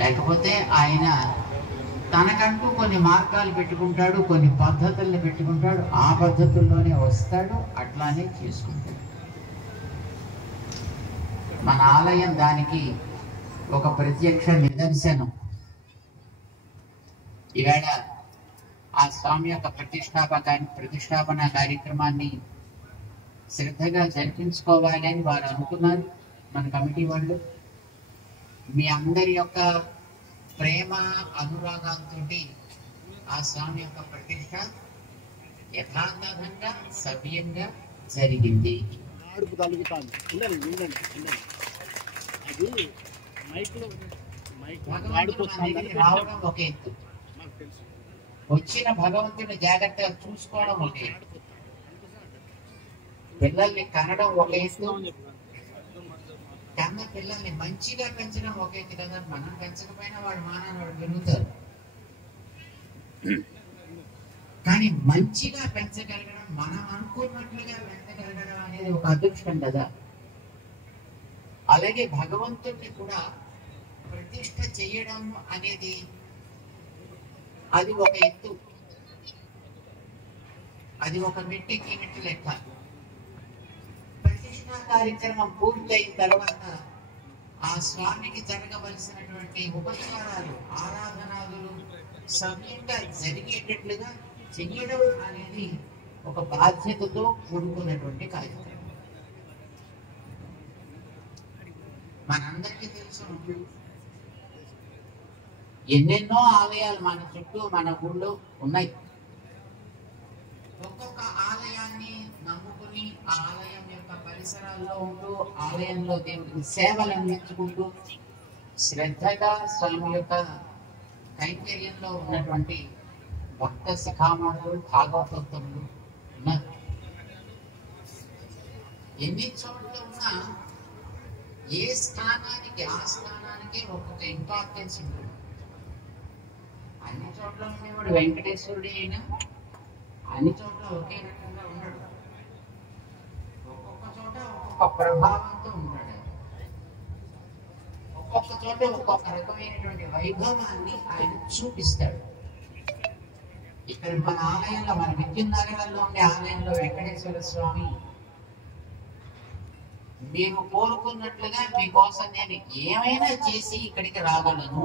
లేకపోతే ఆయన తనకంటూ కొన్ని మార్గాలు పెట్టుకుంటాడు, కొన్ని పద్ధతుల్ని పెట్టుకుంటాడు, ఆ పద్ధతుల్లోనే వస్తాడు, అట్లానే చేసుకుంటాడు. మన ఆలయం దానికి ఒక ప్రత్యక్ష నిదర్శనం. ఈవేళ ఆ స్వామి యొక్క ప్రతిష్టాపన కార్యక్రమాన్ని శ్రద్ధగా జరిపించుకోవాలి అని వారు అనుకున్నారు. మన కమిటీ వాళ్ళు మీ అందరి యొక్క ప్రేమ అనురాగాలతో ఆ స్వామి యొక్క ప్రతిష్ట యథాతథంగా సవ్యంగా జరిగింది. రావడం ఒక ఎత్తు, వచ్చిన భగవంతుని జాగ్రత్తగా చూసుకోవడం ఒక ఎత్తు, పిల్లల్ని కనడం ఒక ఎత్తు, కన్న పిల్లల్ని మంచిగా పెంచడం ఒక ఎత్తు కదా. మనం పెంచకపోయినా వాడు మానవుడు పెరుగుతారు, కానీ మంచిగా పెంచగలగడం, మనం అనుకున్నట్లుగా పెంచగలగడం అనేది ఒక అదృష్టం కదా. అలాగే భగవంతుడిని కూడా ప్రతిష్ఠ చేయడం అనేది అది ఒక ఎత్తు, అది ఒక మెట్టికి మెట్టు లెక్క. ప్రతిష్ఠా కార్యక్రమం పూర్తయిన తర్వాత ఆ స్వామికి జరగవలసినటువంటి ఉపచారాలు, ఆరాధనాలు సవ్యంగా జరిగేటట్లుగా చెయ్యడం అనేది ఒక బాధ్యతతో కూడుకున్నటువంటి కార్యక్రమం. మనందరికీ తెలుసు, ఎన్నెన్నో ఆలయాలు మన చుట్టూ మన ఊళ్ళో ఉన్నాయి. ఒక్కొక్క ఆలయాన్ని నమ్ముకుని ఆ ఆలయం యొక్క పరిసరాల్లో ఉంటూ, ఆలయంలో దేవుడికి సేవలు అందించుకుంటూ శ్రద్ధగా స్వామి యొక్క కైంకర్యంలో ఉన్నటువంటి భక్త శిఖామణులు, భాగవతోత్తములు ఉన్నారు. ఎన్ని చోట్ల ఉన్నా ఏ స్థానానికి ఆ స్థానానికి ఒక్కొక్క ఇంపార్టెన్స్ ఉంటుంది. అన్ని చోట్ల ఉండేవాడు వెంకటేశ్వరుడే అయినా అన్ని చోట్ల ఒకే రకంగా ఉన్నాడు. ఒక్కొక్క చోట ఒక్కొక్క ప్రభావంతో ఉంటాడు. ఒక్కొక్క చోట ఒక్కొక్క రకమైనటువంటి వైభవాన్ని ఆయన చూపిస్తాడు. ఇక్కడ మన ఆలయంలో, మన విద్యున్నగరంలో ఉండే ఆలయంలో వెంకటేశ్వర స్వామి, మీరు కోరుకున్నట్లుగా మీకోసం నేను ఏమైనా చేసి ఇక్కడికి రాగలను